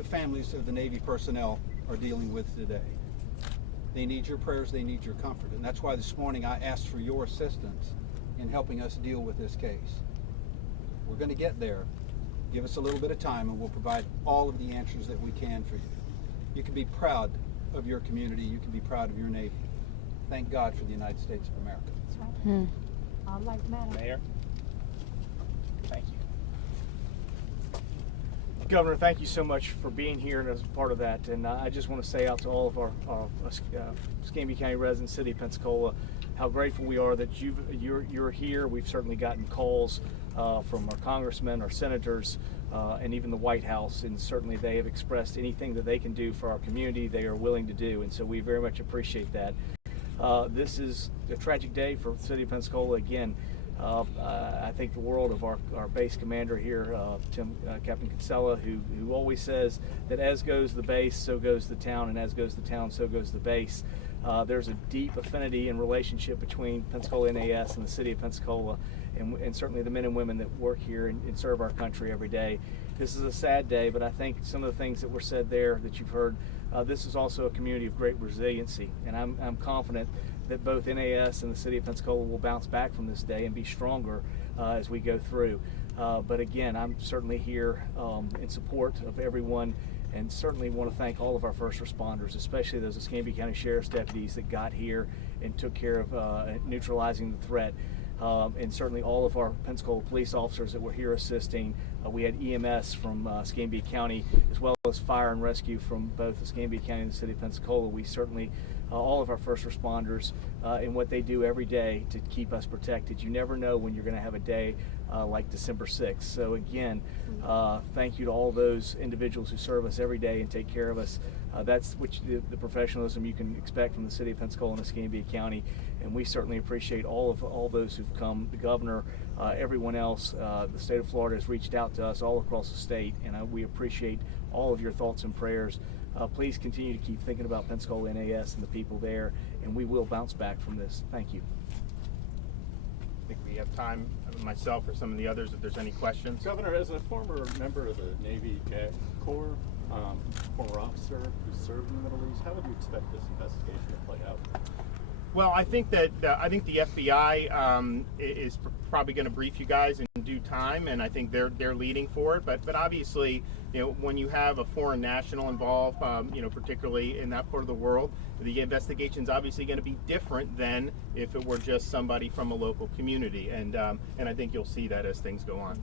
the families of the Navy personnel are dealing with today. They need your prayers, they need your comfort, and that's why this morning I asked for your assistance in helping us deal with this case. We're going to get there. Give us a little bit of time and we'll provide all of the answers that we can for you. You can be proud of your community, you can be proud of your Navy. Thank God for the United States of America. That's right. Like Madam Mayor, thank you. Governor, thank you so much for being here and as a part of that. And I just want to say out to all of our Escambia County residents, City of Pensacola, how grateful we are that you're here. We've certainly gotten calls from our congressmen, our senators, and even the White House, and certainly they have expressed anything that they can do for our community, they are willing to do, and so we very much appreciate that. This is a tragic day for the City of Pensacola. Again, I think the world of our base commander here, Captain Kinsella, who always says that as goes the base, so goes the town, and as goes the town, so goes the base. There's a deep affinity and relationship between Pensacola NAS and the City of Pensacola, and certainly the men and women that work here and serve our country every day. This is a sad day, but I think some of the things that were said there that you've heard, this is also a community of great resiliency, and I'm confident that both NAS and the City of Pensacola will bounce back from this day and be stronger as we go through. But again, I'm certainly here in support of everyone, and certainly want to thank all of our first responders, especially those Escambia County Sheriff's deputies that got here and took care of neutralizing the threat. And certainly all of our Pensacola police officers that were here assisting. We had EMS from Escambia County, as well as fire and rescue from both Escambia County and the City of Pensacola. We certainly, all of our first responders, and what they do every day to keep us protected. You never know when you're going to have a day like December 6th. So again, thank you to all those individuals who serve us every day and take care of us. That's the professionalism you can expect from the City of Pensacola and Escambia County, and we certainly appreciate all those who've come. The governor, everyone else, the state of Florida has reached out to us all across the state, and we appreciate all of your thoughts and prayers. Please continue to keep thinking about Pensacola NAS and the people there, and we will bounce back from this. Thank you. I think we have time, myself or some of the others, if there's any questions. Governor, as a former member of the Navy Corps, former officer who served in the Middle East, how would you expect this investigation to play out? Well, I think that the FBI is probably going to brief you guys in due time, and I think they're leading for it. But obviously, when you have a foreign national involved, particularly in that part of the world, the investigation's obviously going to be different than if it were just somebody from a local community, and I think you'll see that as things go on.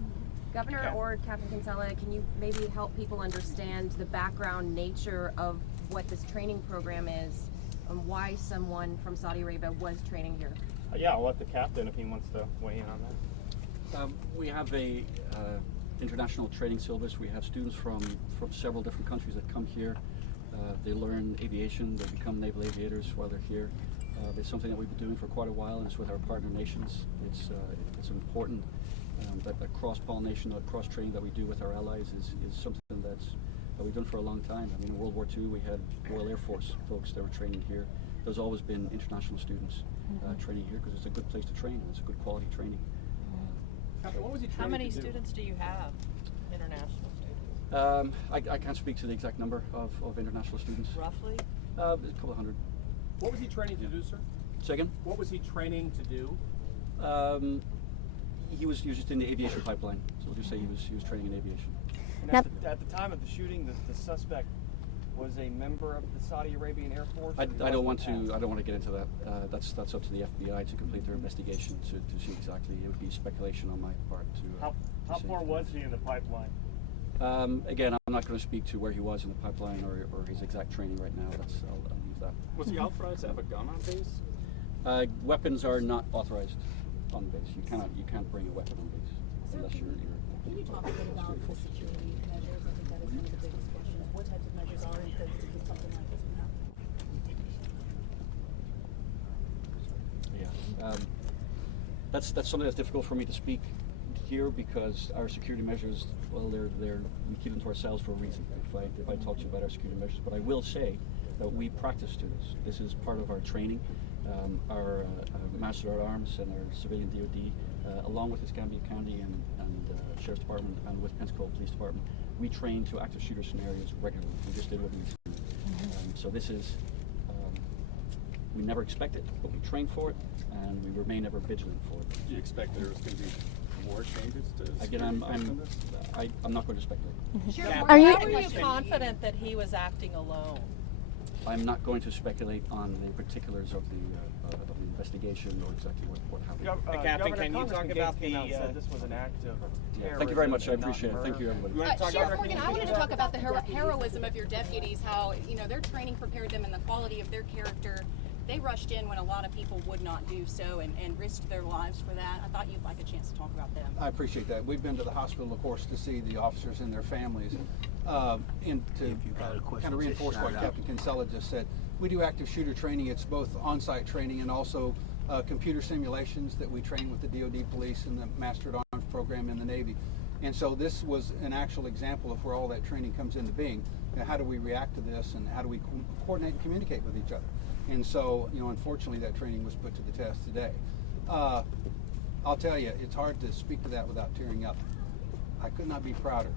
Governor or Captain Kinsella, can you maybe help people understand the background nature of what this training program is? And why someone from Saudi Arabia was training here? Yeah, I'll let the captain, if he wants to weigh in on that. We have a international training syllabus. We have students from several different countries that come here. They learn aviation, they become naval aviators while they're here. It's something that we've been doing for quite a while, and it's with our partner nations. It's important that the cross-pollination, the cross-training that we do with our allies is something that we've done for a long time. I mean, in World War II, we had Royal Air Force folks that were training here. There's always been international students training here because it's a good place to train, and it's a good quality training. How many students do you have, international students? I can't speak to the exact number of international students. Roughly? A couple of hundred. What was he training to do, sir? Say again? What was he training to do? He was just in the aviation pipeline, so we'll just say he was training in aviation. And at the time of the shooting, the suspect was a member of the Saudi Arabian Air Force. I don't want to get into that. That's up to the FBI to complete their investigation to see exactly. It would be speculation on my part to. How far was he in the pipeline? Again, I'm not going to speak to where he was in the pipeline or his exact training right now. I'll leave that. Was he authorized to have a gun on base? Weapons are not authorized on base. You can't bring a weapon on base unless you're. Can you talk a bit about the security measures? I think that is one of the biggest questions. What types of measures are in place to keep something like this from happening? Yeah, that's something that's difficult for me to speak here because our security measures, well, we keep them to ourselves for a reason. If I talk to you about our security measures, but I will say that we practice to this. This is part of our training. Our Master of Arms and our civilian DoD, along with Escambia County and Sheriff's Department and with Pensacola Police Department, we train to active shooter scenarios regularly. We just did what we do. So this is, we never expect it, but we train for it, and we remain ever vigilant for it. Do you expect there's going to be more changes to Again, I'm not going to speculate. Are you confident that he was acting alone? I'm not going to speculate on the particulars of the investigation or exactly what happened. Captain, can you talk about this was an act of terrorism? Thank you very much. I appreciate it. Thank you, everybody. Sheriff Morgan, I wanted to talk about the heroism of your deputies, how, their training prepared them and the quality of their character. They rushed in when a lot of people would not do so and risked their lives for that. I thought you'd like a chance to talk about them. I appreciate that. We've been to the hospital, of course, to see the officers and their families. And to kind of reinforce what Captain Kinsella just said, we do active shooter training. It's both on-site training and also computer simulations that we train with the DoD police and the Master at Arms program in the Navy. And so this was an actual example of where all that training comes into being. How do we react to this, and how do we coordinate and communicate with each other? And so, unfortunately, that training was put to the test today. I'll tell you, it's hard to speak to that without tearing up. I could not be prouder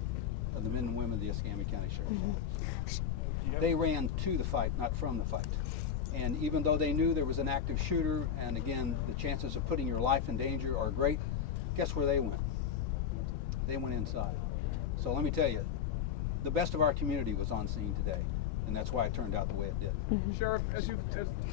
of the men and women of the Escambia County Sheriff's Office. They ran to the fight, not from the fight. And even though they knew there was an active shooter, and again, the chances of putting your life in danger are great, guess where they went? They went inside. So let me tell you, the best of our community was on scene today. And that's why it turned out the way it did. Sheriff, as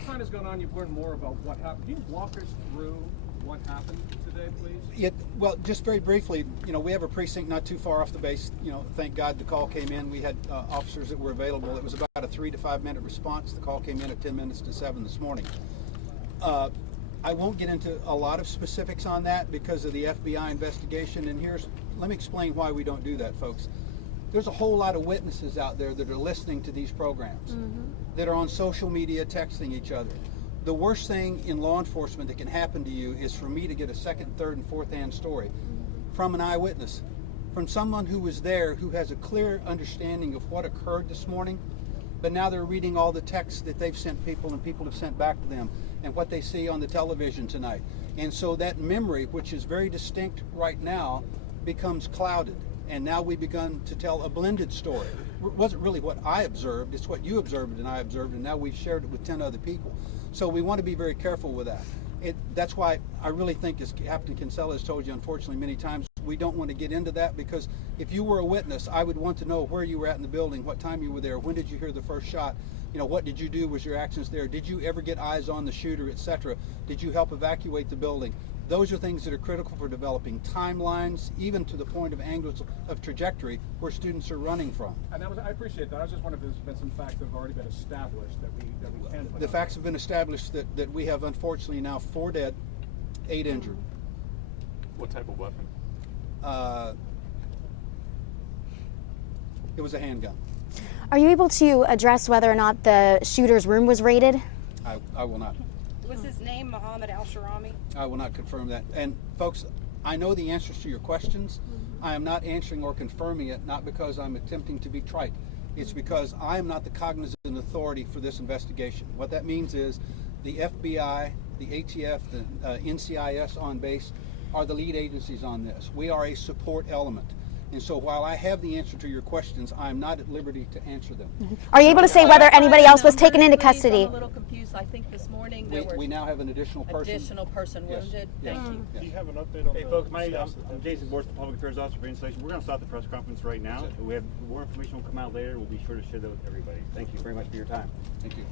time has gone on, you've learned more about what happened. Can you walk us through what happened today, please? Well, just very briefly, we have a precinct not too far off the base. Thank God the call came in. We had officers that were available. It was about a 3 to 5 minute response. The call came in at 10 minutes to 7 this morning. I won't get into a lot of specifics on that because of the FBI investigation. And let me explain why we don't do that, folks. There's a whole lot of witnesses out there that are listening to these programs, that are on social media texting each other. The worst thing in law enforcement that can happen to you is for me to get a second, third, and fourth-hand story from an eyewitness, from someone who was there, who has a clear understanding of what occurred this morning, but now they're reading all the texts that they've sent people and people have sent back to them and what they see on the television tonight. And so that memory, which is very distinct right now, becomes clouded. And now we've begun to tell a blended story. It wasn't really what I observed, it's what you observed and I observed, and now we've shared it with 10 other people. So we want to be very careful with that. That's why I really think, as Captain Kinsella has told you unfortunately many times, we don't want to get into that, because if you were a witness, I would want to know where you were at in the building, what time you were there, when did you hear the first shot, what did you do, was your actions there, did you ever get eyes on the shooter, etc. Did you help evacuate the building? Those are things that are critical for developing timelines, even to the point of angles of trajectory where students are running from. And I appreciate that. I was just wondering if there's been some facts that have already been established that we can put The out. facts have been established that we have unfortunately now 4 dead, 8 injured. What type of weapon? It was a handgun. Are you able to address whether or not the shooter's room was raided? I will not. Was his name Muhammad Al-Sharami? I will not confirm that. And folks, I know the answers to your questions. I am not answering or confirming it, not because I'm attempting to be trite. It's because I am not the cognizant authority for this investigation. What that means is the FBI, the ATF, the NCIS on base are the lead agencies on this. We are a support element. And so while I have the answer to your questions, I'm not at liberty to answer them. Are you able to say whether anybody else was taken into custody? I'm a little confused. I think this morning there We now have an additional person. Yes. wounded. Yes. Thank you. Yes. Do you have an update on Hey folks, I'm Jason Borst, the Public Affairs Officer for Installation. We're going to stop the press conference right now. We have more information will come out later. We'll be sure to share that with everybody. Thank you very much for your time. Thank you.